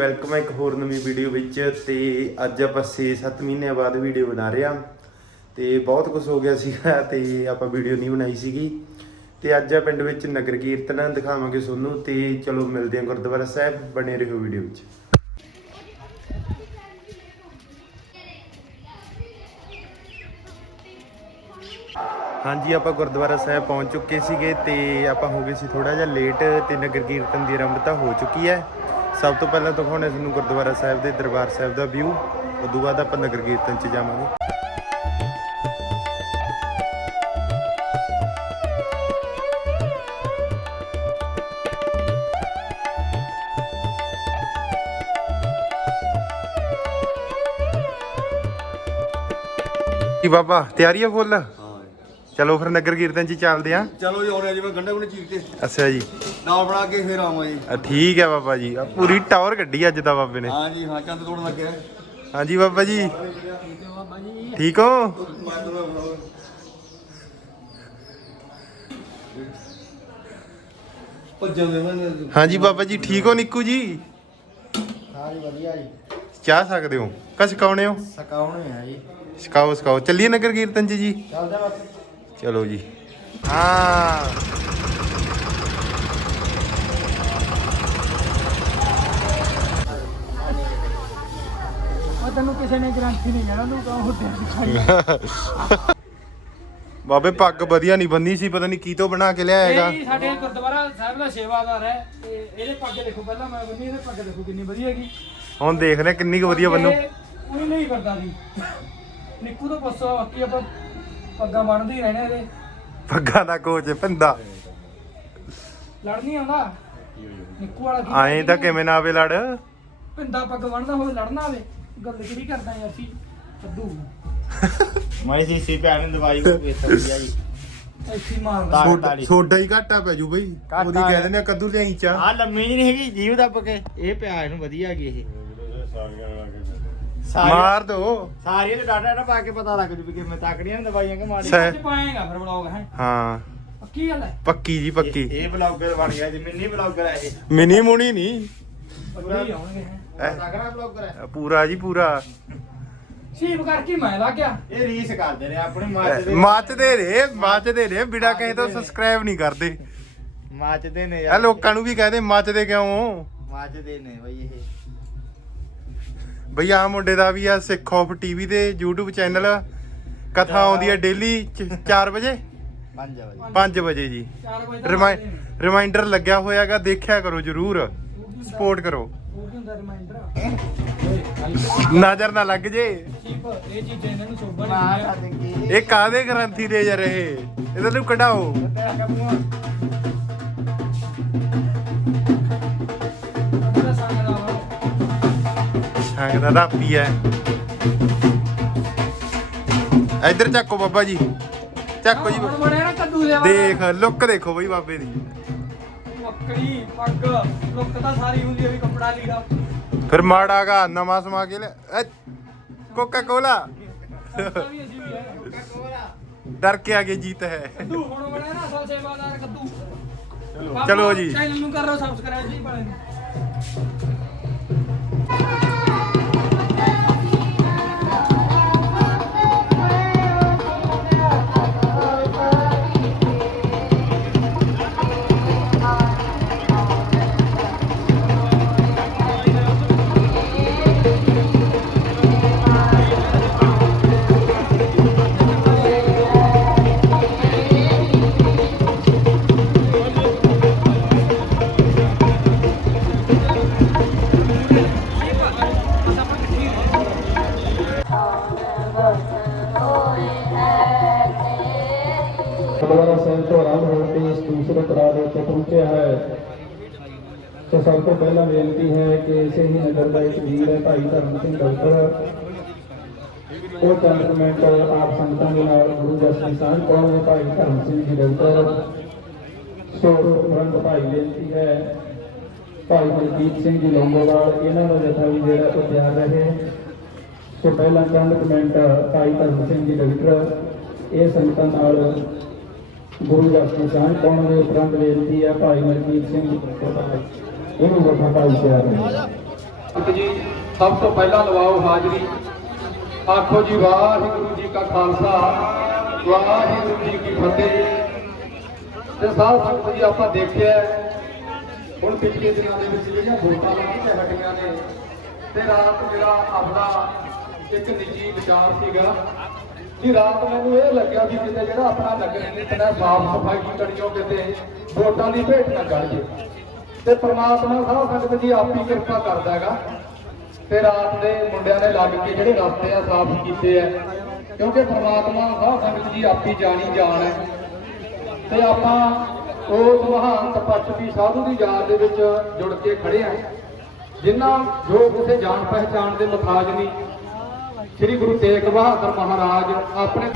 Welcome ਹੈ ਇੱਕ ਹੋਰ ਨਵੀਂ ਵੀਡੀਓ ਵਿੱਚ ਤੇ ਅੱਜ ਆਪਾਂ 6-7 ਮਹੀਨਿਆਂ ਬਾਅਦ ਵੀਡੀਓ ਬਣਾ ਰਹੇ ਹਾਂ। ਤੇ ਬਹੁਤ ਕੁਝ ਹੋ ਗਿਆ ਸੀਗਾ ਤੇ ਆਪਾਂ ਵੀਡੀਓ ਨਹੀਂ ਬਣਾਈ ਸੀਗੀ। ਤੇ ਅੱਜ ਆ ਪਿੰਡ ਵਿੱਚ ਨਗਰ ਕੀਰਤਨ ਦਿਖਾਵਾਂਗੇ ਤੁਹਾਨੂੰ ਤੇ ਚਲੋ ਮਿਲਦੇ ਹਾਂ ਗੁਰਦੁਆਰਾ ਸਾਹਿਬ, ਬਣੇ ਰਹੋ ਵੀਡੀਓ ਵਿੱਚ। ਹਾਂਜੀ, ਆਪਾਂ ਗੁਰਦੁਆਰਾ ਸਾਹਿਬ ਪਹੁੰਚ ਚੁੱਕੇ ਸੀਗੇ ਤੇ ਆਪਾਂ ਹੋ ਗਏ ਸੀ ਥੋੜਾ ਜਿਹਾ ਲੇਟ ਤੇ ਨਗਰ ਕੀਰਤਨ ਦੀ ਆਰੰਭਤਾ ਹੋ ਚੁੱਕੀ ਹੈ। ਸਭ ਤੋਂ ਪਹਿਲਾਂ ਦਿਖਾਉਣਾ ਤੁਹਾਨੂੰ ਗੁਰਦੁਆਰਾ ਸਾਹਿਬ ਦੇ ਦਰਬਾਰ ਸਾਹਿਬ ਦਾ ਵਿਊ ਉਦੋਂ ਬਾਅਦ ਆਪਾਂ ਨਗਰ ਕੀਰਤਨ 'ਚ ਜਾਵਾਂਗੇ। ਕੀ ਬਾਬਾ, ਤਿਆਰੀ ਹੈ ਫੁੱਲ? ਚਲੋ ਫਿਰ ਨਗਰ ਕੀਰਤਨ 'ਚ ਚੱਲਦੇ ਆਂ ਚਲੋ ਜੀ ਆਉਣੇ ਜਿਵੇਂ ਗੰਡੇ ਗੁੰਡੇ ਚੀਰ ਕੇ। ਅੱਛਾ ਜੀ। ਨਾਲ ਬਣਾ ਕੇ ਫੇਰ ਆਵਾਂ ਜੀ। ਆ, ਠੀਕ ਹੈ ਬਾਬਾ ਜੀ। ਆ ਪੂਰੀ ਟਾਵਰ ਕੱਢੀ ਅੱਜ ਦਾ ਬਾਬੇ ਨੇ। ਹਾਂ ਜੀ ਹਾਂ ਚੰਦ ਤੋੜਨ ਲੱਗਿਆ। ਹਾਂਜੀ ਬਾਬਾ ਜੀ। ਠੀਕ ਹੋ? ਭੱਜਣ ਦੇ ਮੈਂ ਹਾਂਜੀ ਬਾਬਾ ਜੀ ਠੀਕ ਹੋ ਨਿੱਕੂ ਜੀ? ਹਾਂ ਜੀ ਵਧੀਆ ਜੀ। ਚਾਹ ਸਕਦੇ ਹੋ? ਕਾ ਸਿਕਾਉਣੇ ਹੋ? ਸਕਾਉਣੇ ਆ ਜੀ। ਸਿਕਾਓ ਸਿਕਾਓ ਚੱਲੀਏ ਨਗਰ ਕੀਰਤਨ 'ਚ ਜੀ। ਚੱਲਦੇ ਬਸ। ਚਲੋ ਜੀ। ਹਾਂ। ਉਹ ਤੈਨੂੰ ਕਿਸੇ ਨੇ ਗਰੰਟੀ ਨਹੀਂ ਜਾਣਾ ਤੂੰ ਕਹੋ ਹੁੱਟੇ ਦਿਖਾਈ ਬਾਬੇ ਪੱਗ ਵਧੀਆ ਨਹੀਂ ਬੰਨੀ ਸੀ ਪਤਾ ਨਹੀਂ ਕੀ ਤੋਂ ਬਣਾ ਕੇ ਲਿਆਏਗਾ। ਇਹ ਜੀ ਸਾਡੇ ਗੁਰਦੁਆਰਾ ਸਾਹਿਬ ਦਾ ਸੇਵਾਦਾਰ ਹੈ। ਤੇ ਇਹਦੇ ਪੱਗ ਦੇਖੋ ਪਹਿਲਾਂ ਮੈਂ ਬੰਨੀ ਇਹਦੇ ਪੱਗ ਦੇਖੋ ਕਿੰਨੀ ਵਧੀਆ ਹੈਗੀ। ਹੁਣ ਦੇਖਦੇ ਕਿੰਨੀ ਕੁ ਵਧੀਆ ਬੰਨੋ। ਉਹ ਨਹੀਂ ਕਰਦਾ ਜੀ। ਨਿੱਕੂ ਤੋਂ ਪੁੱਛੋ ਬਾਕੀ ਆਪਾਂ ਪੱਗਾਂ ਬਣਦੇ ਹੀ ਰਹਿਣੇ ਇਹਦੇ। ਪੱਗਾਂ ਦਾ ਕੋਚ ਪਿੰਦਾ। ਲੜ ਨਹੀਂ ਆਉਂਦਾ? ਨਿੱਕੂ ਵਾਲਾ ਕੀ ਆਏ ਤਾਂ ਕਿਵੇਂ ਨਾ ਆਵੇ ਲੜ। ਪਿੰਦਾ ਪੱਗ ਬਣਦਾ ਹੋਵੇ ਲੜਨਾ ਆਵੇ ਗੱਲ ਕਿਹੜੀ ਕਰਦਾ ਯਾਰ ਅਸੀਂ ਕੱਦੂ। ਮੈਂ ਸੀ ਸੀ ਭੈਣ ਦਵਾਈ ਕੋ ਵੇਚਣ ਜੀ। ਇੱਥੇ ਹੀ ਮਾਰਦਾ। ਸੋਡਾ ਹੀ ਘਾਟਾ ਪੈ ਜੂ ਬਈ। ਘਾਟਾ ਉਹਦੀ ਕਹਿ ਦਿੰਦੇ ਆ ਕੱਦੂ ਲਿਆਈ ਚਾ। ਆ ਲੰਮੀ ਨਹੀਂ ਹੈਗੀ ਜੀਵ ਦੱਬ ਕੇ। ਇਹ ਪਿਆ ਇਹਨੂੰ ਵਧੀਆ ਗਈ ਇਹ। ਸਾਰੀਆਂ ਮਾਰ ਦੋ। ਸਾਰੀਆਂ ਤੇ ਡਾਟਾ ਨਾ ਪਾ ਕੇ ਪਤਾ ਲੱਗ ਜੂ ਵੀ ਕਿਵੇਂ ਤਾਕੜੀਆਂ ਨੇ ਦਵਾਈਆਂ ਕਿ ਮਾੜੀ ਸਹੀ। ਪਾਏਗਾ ਫਿਰ ਬਲੌਗ ਹੈ? ਹਾਂ। ਪੱਕੀ ਗੱਲ ਹੈ? ਪੱਕੀ ਜੀ ਪੱਕੀ। ਇਹ ਬਲੌਗਰ ਬਣ ਗਿਆ ਜੀ ਮਿੰਨੀ ਬਲੌਗਰ ਹੈ ਇਹ। ਮਿਨੀ ਮੁਣੀ ਨਹੀਂ। ਪੱਕੀ ਆਉਣਗੇ ਹੈਂ। ਤਗੜਾ ਬਲੌਗਰ ਹੈ। ਪੂਰਾ ਜੀ ਪੂਰਾ। ਸ਼ੀਪ ਕਰਕੇ ਮੈਂ ਲੱਗ ਗਿਆ। ਇਹ ਰੀਸ ਕਰਦੇ ਨੇ ਆਪਣੀ ਮਾਚ ਦੇ ਮੱਚਦੇ ਰੇ ਮੱਚਦੇ ਰੇ ਬਿਨਾ ਕਹੇ ਤੋਂ ਸਬਸਕ੍ਰਾਈਬ ਨਹੀਂ ਕਰਦੇ। ਮਾਚਦੇ ਨੇ ਆ ਲੋਕਾਂ ਨੂੰ ਵੀ ਕਹਦੇ ਮੱਚਦੇ ਕਿਉਂ? ਮਾਚਦੇ ਨੇ ਬਈ ਇਹ। ਬਈ ਆ ਮੁੰਡੇ ਦਾ ਵੀ ਆ ਸਿੱਖ ਆਫ ਟੀਵੀ ਤੇ YouTube ਚੈਨਲ। ਕਥਾ ਆਉਂਦੀ ਹੈ ਡੇਲੀ 4 ਵਜੇ? 5 ਵਜੇ। 5 ਵਜੇ ਜੀ। 4 ਵਜੇ ਤੱਕ ਰਿਮਾਈ- ਆਉਂਦੇ ਨੇ। ਰਿਮਾਈਂਡਰ ਲੱਗਿਆ ਹੋਇਆਗਾ ਦੇਖਿਆ ਕਰੋ ਜਰੂਰ। ਸਪੋਰਟ ਕਰੋ। ਨਜ਼ਰ ਨਾ ਲੱਗ ਜੇ। ਇਹ ਚੀਜ਼ਾਂ ਇਹਨਾਂ ਨੂੰ ਸ਼ੋਭਾ ਮਾਰ ਨਹੀਂ ਦੇਂਗੇ ਇਹ ਕਾਦੇ ਗਰੰਟੀ ਦੇ ਜਾ ਰਹੇ ਇਹਦੇ ਨੂੰ ਕਢਾਓ। ਵਾ। ਸੰਗ ਦਾ ਧਾਪੀ ਐ। ਇੱਧਰ ਚੱਕੋ ਬਾਬਾ ਜੀ। ਚੱਕੋ ਜੀ। ਹੁਣ ਬਣਿਆ ਨਾ ਕੱਦੂ ਦੇ ਵਾਲਾ। ਦੇਖ ਲੁੱਕ ਦੇਖੋ ਬਈ ਬਾਬੇ ਦੀ। ਮੱਕੜੀ ਪੱਗ ਲੁੱਕ ਤਾਂ ਸਾਰੀ ਹੁੰਦੀ ਹੈ ਵੀ ਕੱਪੜਾ ਲੀੜਾ। ਫਿਰ ਮਾੜਾਗਾ ਨਵਾਂ ਸਮਾ ਕੇ ਲੈ ਕੋਕਾ ਕੋਲਾ ਤਾਂ ਵੀ ਅਸੀਂ ਵੀ ਹੈ। ਡਰ ਕੇ ਆਗੇ ਜੀਤ ਹੈ। ਕੱਦੂ ਹੁਣ ਬਣਿਆ ਨਾ ਅਸਲ ਸੇਵਾਦਾਰ ਕੱਦੂ। ਚਲੋ ਜੀ। ਚੈਨਲ ਨੂੰ ਕਰ ਲਓ ਸਬਸਕ੍ਰਾਈਬ ਜੀ ਬਣੇ ਨੂੰ ਹੋ ਕੇ ਇਸ ਦੂਸਰੇ ਪੜਾਅ ਦੇ ਉੱਤੇ ਪਹੁੰਚਿਆ ਹੈ ਤੇ ਸਭ ਤੋਂ ਪਹਿਲਾਂ ਬੇਨਤੀ ਹੈ ਕਿ ਇਸੇ ਹੀ ਨਗਰ ਦਾ ਇੱਕ ਵੀਰ ਹੈ ਭਾਈ ਧਰਮ ਸਿੰਘ ਡਾਕਟਰ ਉਹ ਚੰਦ ਕਮੈਂਟ ਆਪ ਸੰਗਤਾਂ ਦੇ ਨਾਲ ਗੁਰੂ ਦਰਸ਼ਨ ਸਾਂਝ ਪਾਉਣ ਹੈ ਭਾਈ ਧਰਮ ਸਿੰਘ ਜੀ ਡਾਕਟਰ ਸੋ ਤੁਰੰਤ ਭਾਈ ਬੇਨਤੀ ਹੈ ਭਾਈ ਮਲਕੀਤ ਸਿੰਘ ਜੀ ਲੰਗੋਵਾਲ ਇਹਨਾਂ ਦਾ ਜਥਾ ਵੀ ਜਿਹੜਾ ਉਹ ਤਿਆਰ ਰਹੇ ਸੋ ਪਹਿਲਾਂ ਚੰਦ ਕਮੈਂਟ ਭਾਈ ਧਰਮ ਸਿੰਘ ਜੀ ਡਾਕਟਰ ਇਹ ਸੰਗਤਾਂ ਨਾਲ ਗੁਰੂ ਦਾ ਸੰਸਾਨ ਪਾਉਣ ਦੇ ਉਪਰੰਤ ਬੇਨਤੀ ਹੈ ਭਾਈ ਮਲਕੀਤ ਸਿੰਘ ਇਹਨੂੰ ਵਫਾ ਭਾਈ ਪਿਆਰ ਹੈ। ਜੀ, ਸਭ ਤੋਂ ਪਹਿਲਾਂ ਲਵਾਓ ਹਾਜ਼ਰੀ। ਆਖੋ ਜੀ, ਵਾਹਿਗੁਰੂ ਜੀ ਕਾ ਖਾਲਸਾ, ਵਾਹਿਗੁਰੂ ਜੀ ਕੀ ਫਤਿਹ। ਤੇ ਸਾਧ ਸੰਗਤ ਜੀ, ਆਪਾਂ ਦੇਖਿਆ ਹੁਣ ਪਿਛਲੇ ਦਿਨਾਂ ਦੇ ਵਿੱਚ ਜਿਹੜੀਆਂ ਵੋਟਾਂ ਲੱਗੀਆਂ ਹਟੀਆਂ ਨੇ ਤੇ ਰਾਤ ਮੇਰਾ ਆਪਣਾ ਇੱਕ ਨਿੱਜੀ ਵਿਚਾਰ ਸੀਗਾ ਕਿ ਰਾਤ ਮੈਨੂੰ ਇਹ ਲੱਗਿਆ ਵੀ ਕਿਤੇ ਜਿਹੜਾ ਆਪਣਾ ਨਗਰ ਕੀਰਤਨ ਸਾਫ਼ ਸਫ਼ਾਈ ਕਰੀਓ ਕਿਤੇ ਵੋਟਾਂ ਦੀ ਭੇਟ ਨਾ ਚੜ ਜੇ। ਤੇ ਪ੍ਰਮਾਤਮਾ ਸਾਧ ਸੰਗਤ ਜੀ ਆਪ ਹੀ ਕਿਰਪਾ ਕਰਦਾ ਹੈਗਾ। ਤੇ ਰਾਤ ਦੇ ਮੁੰਡਿਆਂ ਨੇ ਲੱਗ ਕੇ ਜਿਹੜੇ ਰਸਤੇ ਆ ਸਾਫ਼ ਕੀਤੇ ਆ, ਕਿਉਂਕਿ ਪ੍ਰਮਾਤਮਾ ਸਾਹਿਬ ਸੰਗਤ ਜੀ ਆਪ ਹੀ ਜਾਣੀ ਜਾਣ ਹੈ। ਤੇ ਆਪਾਂ ਉਸ ਮਹਾਨ ਤਪਸਵੀ ਸਾਧੂ ਦੀ ਯਾਦ ਦੇ ਵਿੱਚ ਜੁੜ ਕੇ ਖੜੇ ਆ। ਜਿਨ੍ਹਾਂ ਜੋ ਕਿਸੇ ਜਾਣ ਪਹਿਚਾਣ ਦੇ ਮੁਤਾਜ ਨਹੀਂ ਸ੍ਰੀ ਗੁਰੂ ਤੇਗ ਬਹਾਦਰ ਮਹਾਰਾਜ ਆਪਣੇ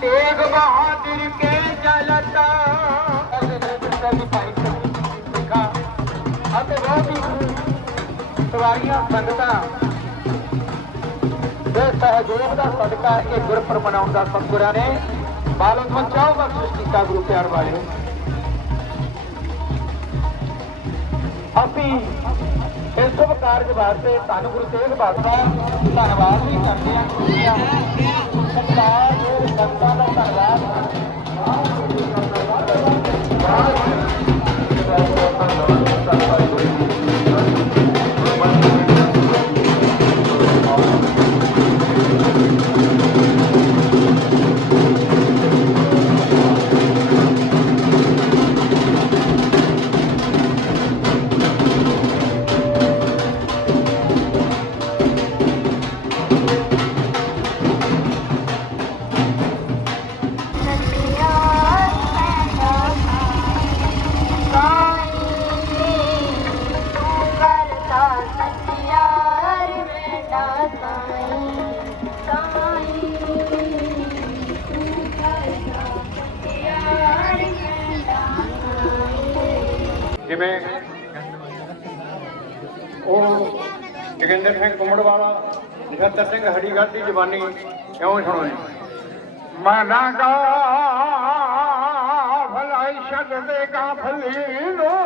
ਤੇਗ ਬਹਾਦਰ ਕੇ ਚਲਤਾ ਅਤੇ ਬਹੁਤ ਸਵਾਰੀਆਂ ਸੰਗਤਾਂ ਦੇ ਸਹਿਯੋਗ ਦਾ ਸਦਕਾ ਇਹ ਗੁਰਪੁਰਬ ਮਨਾਉਣ ਦਾ ਸਤਿਗੁਰਾਂ ਨੇ। ਬਾਲਨ ਮਚਾਓ ਬਖਸ਼ਿਸ਼ ਕੀਤਾ ਗੁਰੂ ਪਿਆਰ ਵਾਲਿਓ ਅਸੀਂ ਇਸ ਸ਼ੁਭ ਕਾਰਜ ਵਾਸਤੇ ਧੰਨ ਗੁਰੂ ਤੇਗ ਬਹਾਦਰ ਧੰਨਵਾਦ ਵੀ ਕਰਦੇ ਹਾਂ। ਸਰਕਾਰ ਦੇ ਸੰਤਾਂ ਦਾ ਧੰਨਵਾਦ ਜਿਵੇਂ ਉਹ ਜਗਿੰਦਰ ਸਿੰਘ ਕੁੰਮੜ ਵਾਲਾ ਸਿੰਘ ਹਰੀਗੜ੍ਹ ਦੀ ਜਵਾਨੀ, ਕਿਉਂ ਸੁਣਾਉਣੀ ਮਨਾਗਾ ਭਲਾਈ ਛੱਡ ਦੇਗਾ ਭਲੀ ਨੂੰ।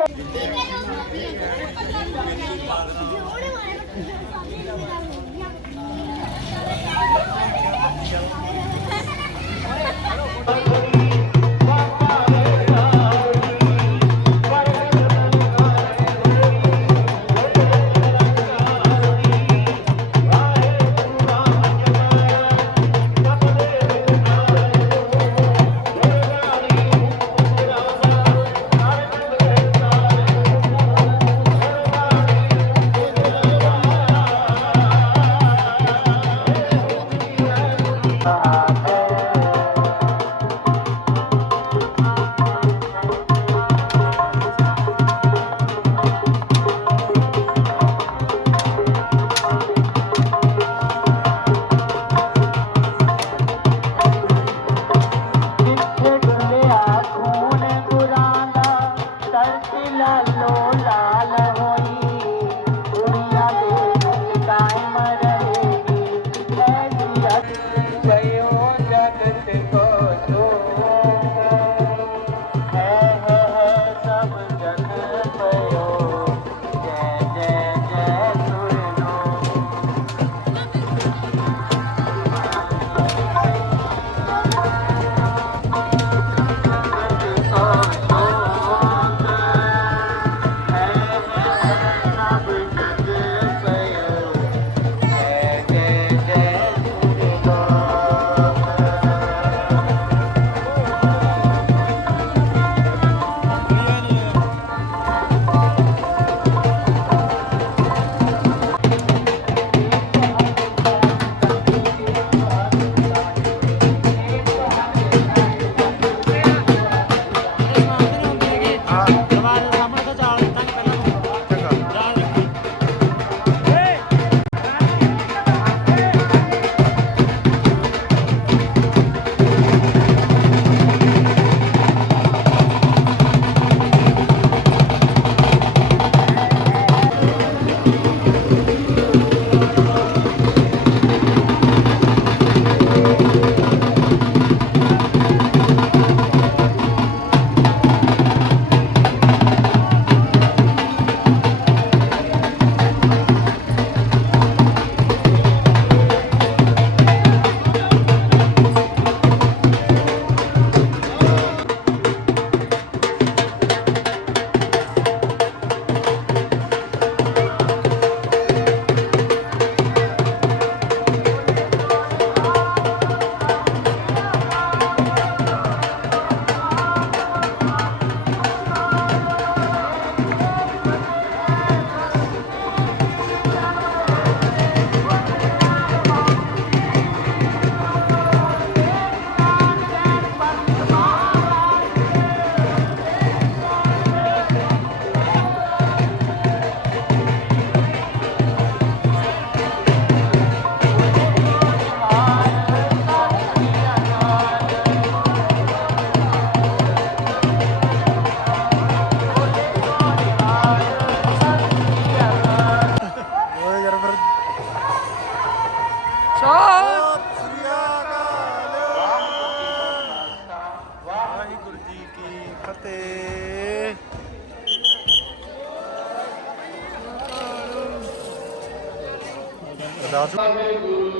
ਅਰਦਾਸ। ਵਾਹਿਗੁਰੂ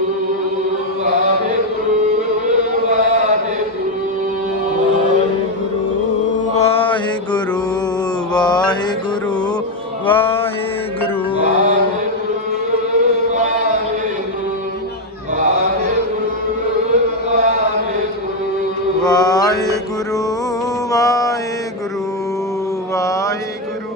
ਵਾਹਿਗੁਰੂ ਵਾਹਿਗੁਰੂ। ਵਾਹਿਗੁਰੂ ਵਾਹਿਗੁਰੂ ਵਾਹਿਗੁਰੂ ਵਾਹਿਗੁਰੂ। ਵਾਹਿਗੁਰੂ ਵਾਹਿਗੁਰੂ ਵਾਹਿਗੁਰੂ